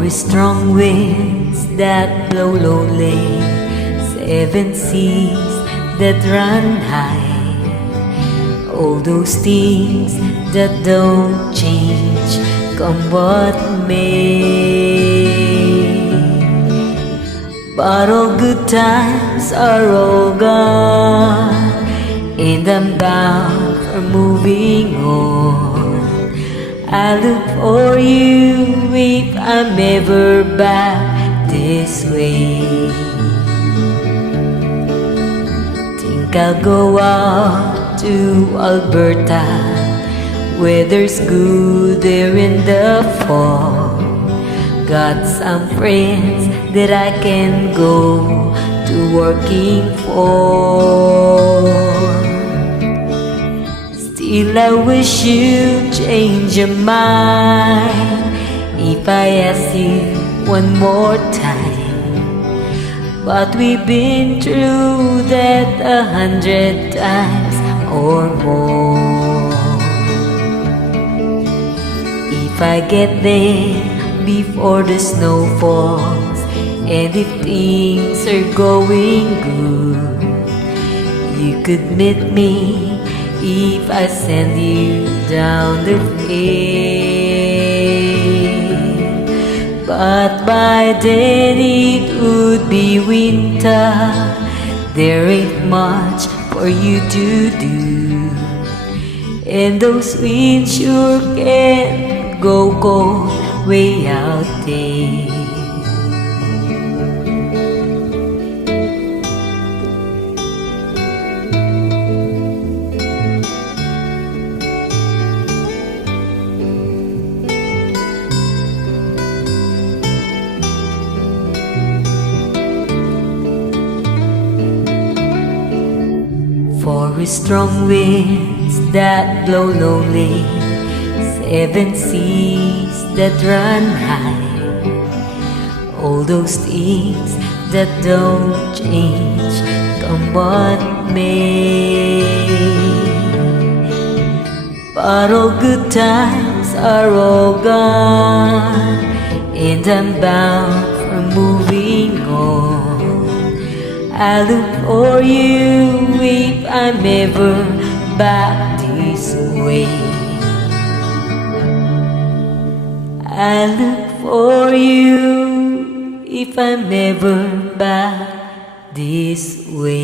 For strong winds that blow lonely, seven seas that run high, all those things that don't change, come what may. But all good times are all gone, and I'm bound for moving on. I look for you if I'm ever back this way. Think I'll go out to Alberta, weather's good there in the fall. Got some friends that I can go to working for. Still I wish you'd change your mind if I ask you one more time. But we've been through that 100 times or more. If I get there before the snow falls, and if things are going good, you could meet me if I send you down the lane. But by then it would be winter, there ain't much for you to do, and those winds sure can go cold way out there. For strong winds that blow lonely, seven seas that run high, all those things that don't change, come what may. But all good times are all gone, and I'm bound for moving on. I look for you if I'm ever back this way. I look for you if I'm ever back this way.